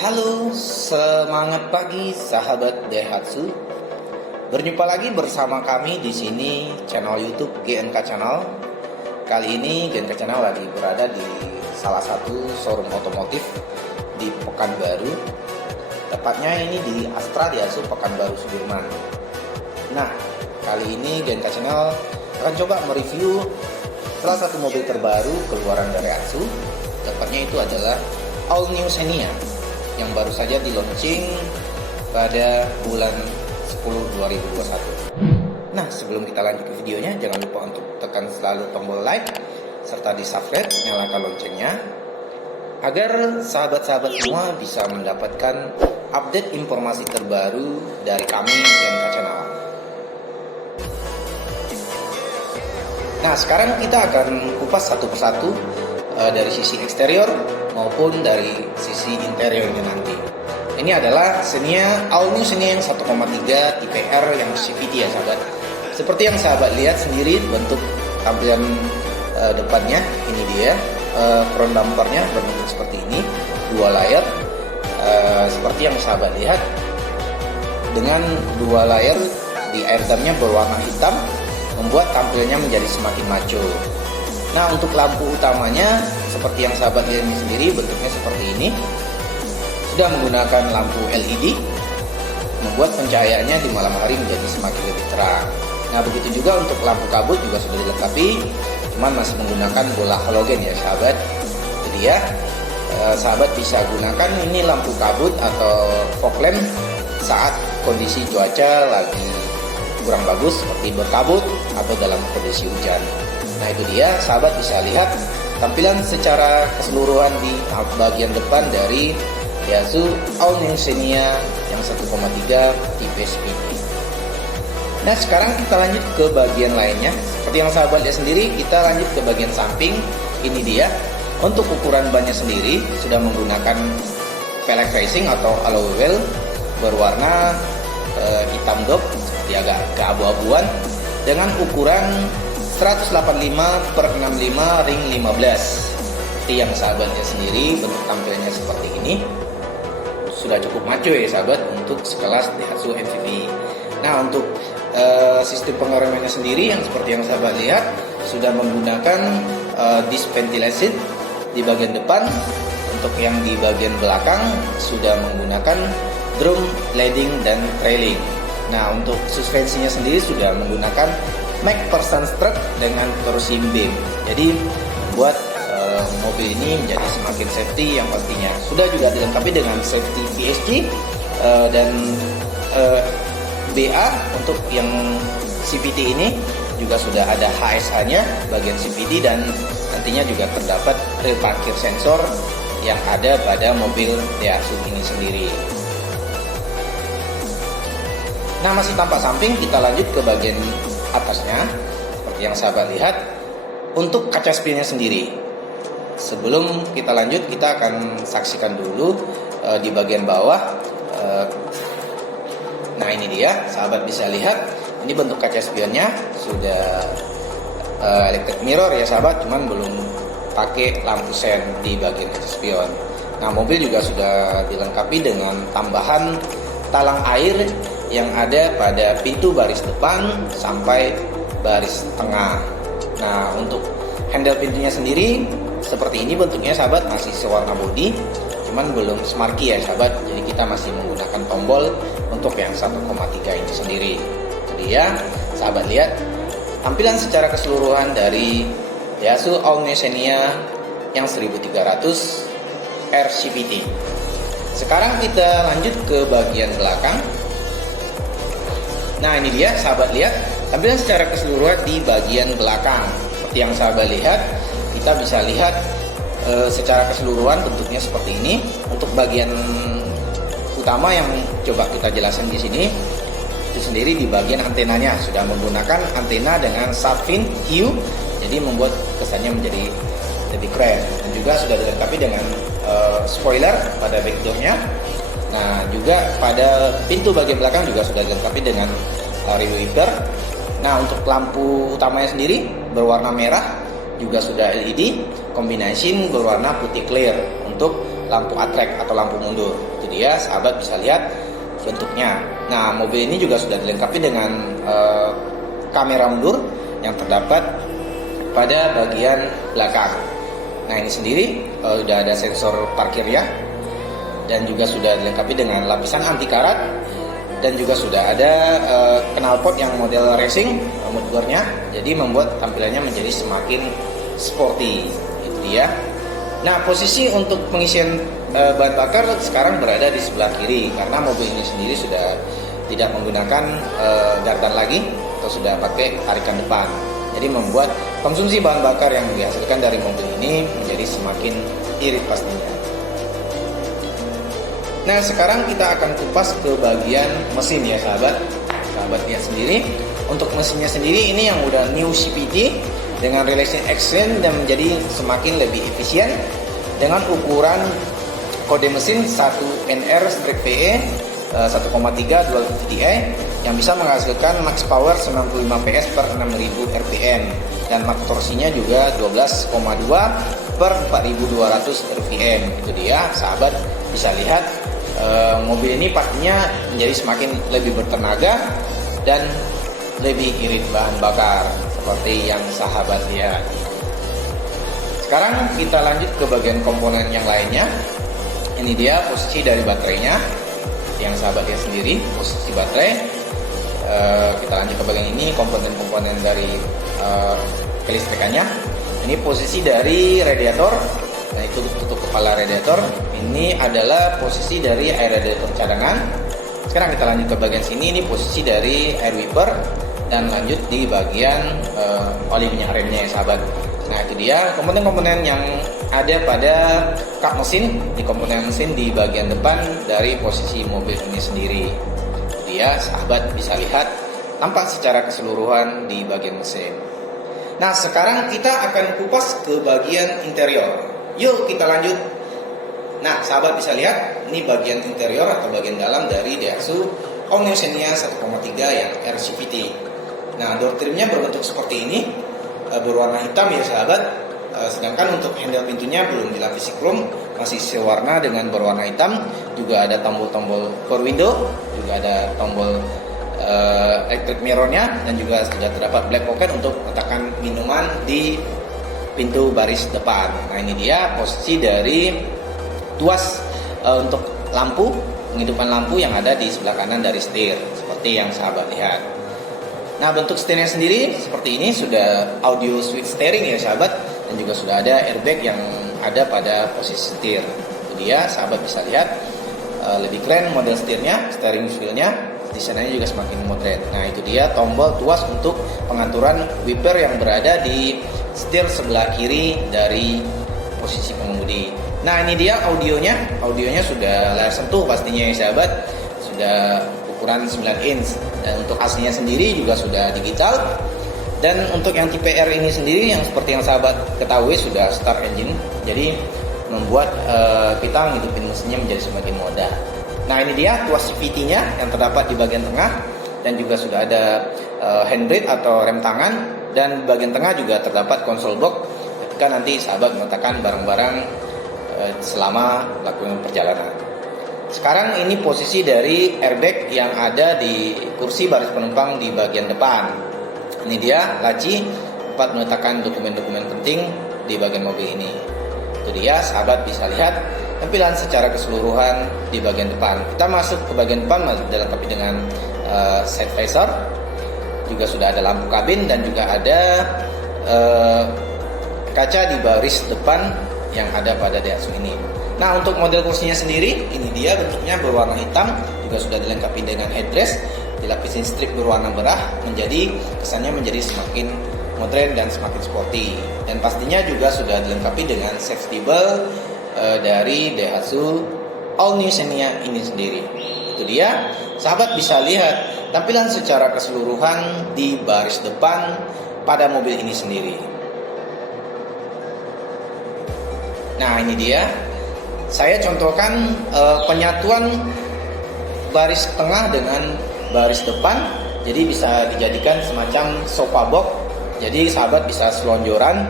Halo, semangat pagi sahabat Daihatsu. Berjumpa lagi bersama kami di sini channel YouTube GNK Channel. Kali ini GNK Channel lagi berada di salah satu showroom otomotif di Pekanbaru. Tepatnya ini di Astra Daihatsu Pekanbaru Sudirman. Nah, kali ini GNK Channel akan coba mereview salah satu mobil terbaru keluaran dari Daihatsu. Tepatnya itu adalah All New Xenia yang baru saja di launching pada bulan 10 2021. Nah, sebelum kita lanjut ke videonya, jangan lupa untuk tekan selalu tombol like serta di subscribe, nyalakan loncengnya agar sahabat-sahabat semua bisa mendapatkan update informasi terbaru dari kami GNK Channel. Nah, sekarang kita akan kupas satu persatu dari sisi eksterior maupun dari sisi interiornya nanti. Ini adalah Xenia All New Xenia yang 1,3 tipe R yang CVT ya sahabat. Seperti yang sahabat lihat sendiri bentuk tampilan depannya, ini dia front bumpernya berbentuk seperti ini, dua layar. Seperti yang sahabat lihat, dengan dua layar di airdampnya berwarna hitam membuat tampilnya menjadi semakin maco. Nah, untuk lampu utamanya seperti yang sahabat lihat ini sendiri, bentuknya seperti ini. Sudah menggunakan lampu LED, membuat pencahayaannya di malam hari menjadi semakin lebih terang. Nah, begitu juga untuk lampu kabut juga sudah dilengkapi, cuman masih menggunakan bola halogen ya sahabat. Jadi ya, sahabat bisa gunakan ini lampu kabut atau fog lamp saat kondisi cuaca lagi kurang bagus seperti berkabut atau dalam kondisi hujan. Nah, itu dia, sahabat bisa lihat tampilan secara keseluruhan di bagian depan dari Daihatsu All New Xenia yang 1,3 tipe CVT. Nah, sekarang kita lanjut ke bagian lainnya. Seperti yang sahabat lihat sendiri, kita lanjut ke bagian samping. Ini dia. Untuk ukuran bannya sendiri sudah menggunakan velg facing atau alloy wheel berwarna hitam dop, seperti agak keabu-abuan, dengan ukuran 185/65 ring 15. Seperti yang sahabat lihat sendiri, bentuk tampilannya seperti ini. Sudah cukup maco ya sahabat untuk sekelas Daihatsu MPV. Nah, untuk sistem pengeremannya sendiri yang seperti yang sahabat lihat sudah menggunakan disc ventilation di bagian depan. Untuk yang di bagian belakang sudah menggunakan drum leading dan trailing. Nah, untuk suspensinya sendiri sudah menggunakan McPherson strut dengan torsion beam. Jadi membuat mobil ini menjadi semakin safety yang pastinya. Sudah juga dilengkapi dengan safety PSG dan BA. Untuk yang CVT ini juga sudah ada HSH-nya bagian CVT, dan nantinya juga terdapat rear parkir sensor yang ada pada mobil Daihatsu ini sendiri. Nah, masih tampak samping, kita lanjut ke bagian atasnya. Seperti yang sahabat lihat, untuk kaca spionnya sendiri, sebelum kita lanjut, kita akan saksikan dulu di bagian bawah. Nah, ini dia, sahabat bisa lihat, ini bentuk kaca spionnya sudah electric mirror ya sahabat, cuman belum pakai lampu sen di bagian kaca spion. Nah, mobil juga sudah dilengkapi dengan tambahan talang air yang ada pada pintu baris depan sampai baris tengah. Nah, untuk handle pintunya sendiri seperti ini bentuknya sahabat, masih sewarna bodi, cuman belum smarky ya sahabat. Jadi kita masih menggunakan tombol untuk yang 1,3 ini sendiri. Jadi ya, sahabat lihat tampilan secara keseluruhan dari Daihatsu All New Xenia yang 1300 R CVT. Sekarang kita lanjut ke bagian belakang. Nah, ini dia, sahabat lihat tampilan secara keseluruhan di bagian belakang. Seperti yang sahabat lihat, kita bisa lihat secara keseluruhan bentuknya seperti ini. Untuk bagian utama yang coba kita jelaskan di sini, itu sendiri di bagian antenanya sudah menggunakan antena dengan shark fin hiu, jadi membuat kesannya menjadi lebih keren. Dan juga sudah dilengkapi dengan spoiler pada backdoornya. Nah, juga pada pintu bagian belakang juga sudah dilengkapi dengan rear wiper. Nah, untuk lampu utamanya sendiri berwarna merah, juga sudah LED, combination berwarna putih clear untuk lampu atrek atau lampu mundur. Jadi ya sahabat bisa lihat bentuknya. Nah, mobil ini juga sudah dilengkapi dengan kamera mundur yang terdapat pada bagian belakang. Nah, ini sendiri sudah ada sensor parkir ya, dan juga sudah dilengkapi dengan lapisan anti karat, dan juga sudah ada knalpot yang model racing mudguardnya, jadi membuat tampilannya menjadi semakin sporty. Itu dia. Nah, posisi untuk pengisian bahan bakar sekarang berada di sebelah kiri karena mobil ini sendiri sudah tidak menggunakan gardan lagi atau sudah pakai tarikan depan. Jadi membuat konsumsi bahan bakar yang dihasilkan dari mobil ini menjadi semakin irit pastinya. Nah, sekarang kita akan kupas ke bagian mesin ya sahabat. Sahabat lihat sendiri. Untuk mesinnya sendiri ini yang udah new CVT dengan relation exchange dan menjadi semakin lebih efisien dengan ukuran kode mesin 1NR/PE 1,3 dual VTI yang bisa menghasilkan max power 95 PS per 6000 rpm dan max torsinya juga 12,2 per 4200 rpm. Itu dia sahabat, bisa lihat mobil ini pastinya menjadi semakin lebih bertenaga dan lebih irit bahan bakar seperti yang sahabat lihat. Sekarang kita lanjut ke bagian komponen yang lainnya. Ini dia posisi dari baterainya yang sahabat lihat sendiri, posisi baterai. Kita lanjut ke bagian ini, komponen-komponen dari kelistrikannya. Ini posisi dari radiator. Nah, itu tutup kepala radiator. Ini adalah posisi dari air radiator cadangan. Sekarang kita lanjut ke bagian sini. Ini posisi dari air wiper dan lanjut di bagian oli minyak remnya ya sahabat. Nah, itu dia komponen-komponen yang ada pada kap mesin, di komponen mesin di bagian depan dari posisi mobil ini sendiri. Dia sahabat bisa lihat tampak secara keseluruhan di bagian mesin. Nah, sekarang kita akan kupas ke bagian interior. Yuk kita lanjut. Nah, sahabat bisa lihat ini bagian interior atau bagian dalam dari Daihatsu All New Xenia 1,3 yang RCVT. Nah, door trimnya berbentuk seperti ini, berwarna hitam ya sahabat. Sedangkan untuk handle pintunya belum dilapisi chrome, masih sewarna dengan berwarna hitam. Juga ada tombol-tombol power window, juga ada tombol electric mirrornya, dan juga sudah terdapat black pocket untuk letakkan minuman di pintu baris depan. Nah, ini dia posisi dari tuas untuk lampu, penghidupkan lampu yang ada di sebelah kanan dari setir, seperti yang sahabat lihat. Nah, bentuk setirnya sendiri seperti ini, sudah audio switch steering ya sahabat, dan juga sudah ada airbag yang ada pada posisi setir. Itu dia sahabat bisa lihat lebih keren model setirnya, steering wheelnya, desainnya juga semakin modern. Nah, itu dia tombol tuas untuk pengaturan wiper yang berada di setir sebelah kiri dari posisi pengemudi. Nah, ini dia audionya sudah layar sentuh pastinya ya sahabat, sudah ukuran 9 inch, dan untuk aslinya sendiri juga sudah digital. Dan untuk yang tipe R ini sendiri yang seperti yang sahabat ketahui sudah start engine, jadi membuat kita menghidupin mesinnya menjadi semakin mudah. Nah, ini dia tuas CVT-nya yang terdapat di bagian tengah, dan juga sudah ada handbrake atau rem tangan, dan bagian tengah juga terdapat konsol box ketika nanti sahabat meletakkan barang-barang selama melakukan perjalanan. Sekarang ini posisi dari airbag yang ada di kursi baris penumpang di bagian depan. Ini dia laci tempat meletakkan dokumen-dokumen penting di bagian mobil ini. Itu dia sahabat bisa lihat tampilan secara keseluruhan di bagian depan. Kita masuk ke bagian depan dilengkapi dengan side visor, juga sudah ada lampu kabin, dan juga ada kaca di baris depan yang ada pada Daihatsu ini. Nah, untuk model kursinya sendiri, ini dia bentuknya berwarna hitam, juga sudah dilengkapi dengan headrest, dilapisin strip berwarna merah, kesannya menjadi semakin modern dan semakin sporty. Dan pastinya juga sudah dilengkapi dengan safety belt dari Daihatsu All New Xenia ini sendiri. Itu dia, sahabat bisa lihat tampilan secara keseluruhan di baris depan pada mobil ini sendiri. Nah, ini dia. Saya contohkan penyatuan baris tengah dengan baris depan. Jadi bisa dijadikan semacam sofa box. Jadi sahabat bisa selonjoran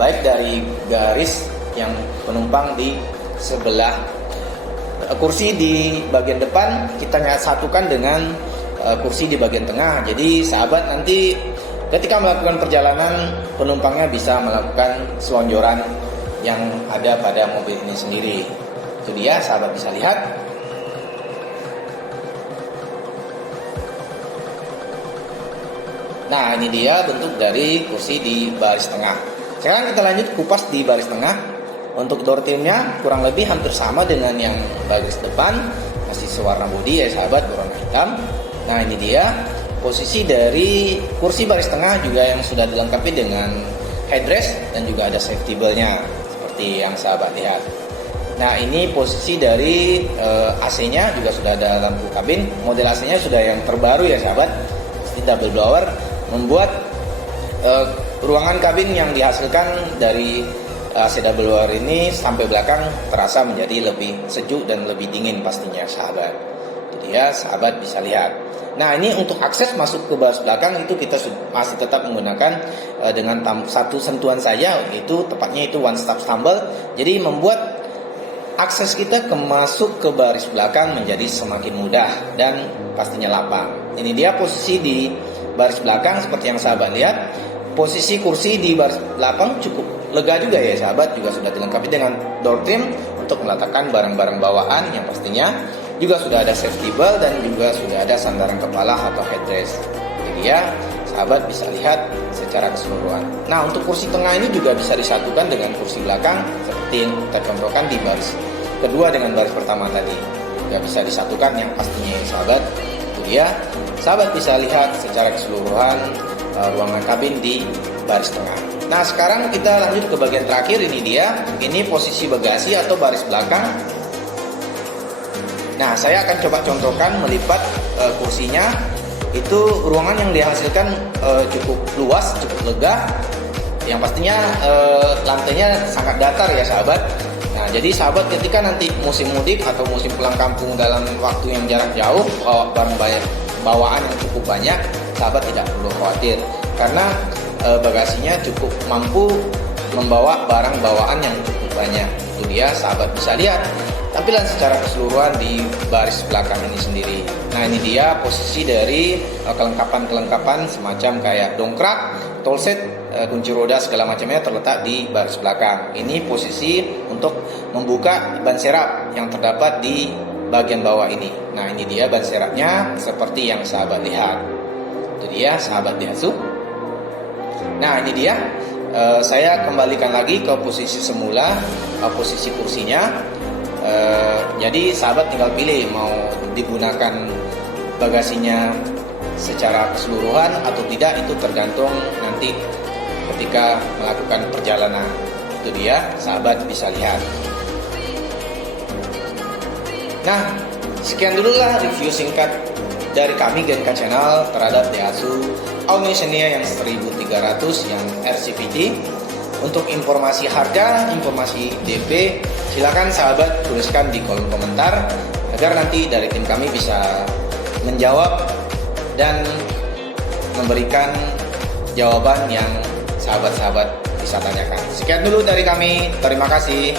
baik dari garis yang penumpang di sebelah kursi di bagian depan kita satukan dengan kursi di bagian tengah. Jadi sahabat nanti ketika melakukan perjalanan, penumpangnya bisa melakukan selonjoran yang ada pada mobil ini sendiri. Itu dia, sahabat bisa lihat. Nah, ini dia bentuk dari kursi di baris tengah. Sekarang kita lanjut kupas di baris tengah. Untuk door trimnya kurang lebih hampir sama dengan yang baris depan, masih sewarna bodi ya sahabat, berwarna hitam. Nah, ini dia posisi dari kursi baris tengah juga yang sudah dilengkapi dengan headrest dan juga ada safety belt-nya seperti yang sahabat lihat. Nah, ini posisi dari AC-nya juga sudah ada lampu kabin. Model AC-nya sudah yang terbaru ya sahabat, double blower, membuat ruangan kabin yang dihasilkan dari AC double blower ini sampai belakang terasa menjadi lebih sejuk dan lebih dingin pastinya sahabat. Itu dia, sahabat bisa lihat. Nah, ini untuk akses masuk ke baris belakang itu kita masih tetap menggunakan dengan satu sentuhan saja, itu tepatnya itu one stop stumble. Jadi membuat akses kita masuk ke baris belakang menjadi semakin mudah dan pastinya lapang. Ini dia posisi di baris belakang seperti yang sahabat lihat. Posisi kursi di baris belakang cukup lega juga ya sahabat, juga sudah dilengkapi dengan door trim untuk meletakkan barang-barang bawaan yang pastinya juga sudah ada safety belt dan juga sudah ada sandaran kepala atau headrest. Jadi ya, sahabat bisa lihat secara keseluruhan. Nah, untuk kursi tengah ini juga bisa disatukan dengan kursi belakang seperti yang kita contohkan di baris kedua dengan baris pertama tadi. Juga bisa disatukan yang pastinya ya sahabat. Itu dia, sahabat bisa lihat secara keseluruhan ruangan kabin di baris tengah. Nah, sekarang kita lanjut ke bagian terakhir. Ini dia, ini posisi bagasi atau baris belakang. Nah, saya akan coba contohkan melipat kursinya. Itu ruangan yang dihasilkan cukup luas, cukup lega. Yang pastinya lantainya sangat datar ya sahabat. Nah, jadi sahabat ketika nanti musim mudik atau musim pulang kampung dalam waktu yang jarak jauh, barang bawaan yang cukup banyak, sahabat tidak perlu khawatir karena bagasinya cukup mampu membawa barang bawaan yang cukup banyak. Itu dia, sahabat bisa lihat tampilan secara keseluruhan di baris belakang ini sendiri. Nah, ini dia posisi dari kelengkapan-kelengkapan semacam kayak dongkrak, toolset, kunci roda segala macamnya terletak di baris belakang. Ini posisi untuk membuka ban serap yang terdapat di bagian bawah ini. Nah, ini dia ban serapnya seperti yang sahabat lihat. Itu dia, sahabat lihat tuh. Nah, ini dia. Saya kembalikan lagi ke posisi semula, posisi kursinya. Jadi sahabat tinggal pilih mau digunakan bagasinya secara keseluruhan atau tidak, itu tergantung nanti ketika melakukan perjalanan. Itu dia, sahabat bisa lihat. Nah, sekian dululah review singkat dari kami Genka Channel terhadap Daihatsu All New Xenia yang 1300 yang RCVT. Untuk informasi harga, informasi DP, silakan sahabat tuliskan di kolom komentar agar nanti dari tim kami bisa menjawab dan memberikan jawaban yang sahabat-sahabat bisa tanyakan. Sekian dulu dari kami, terima kasih.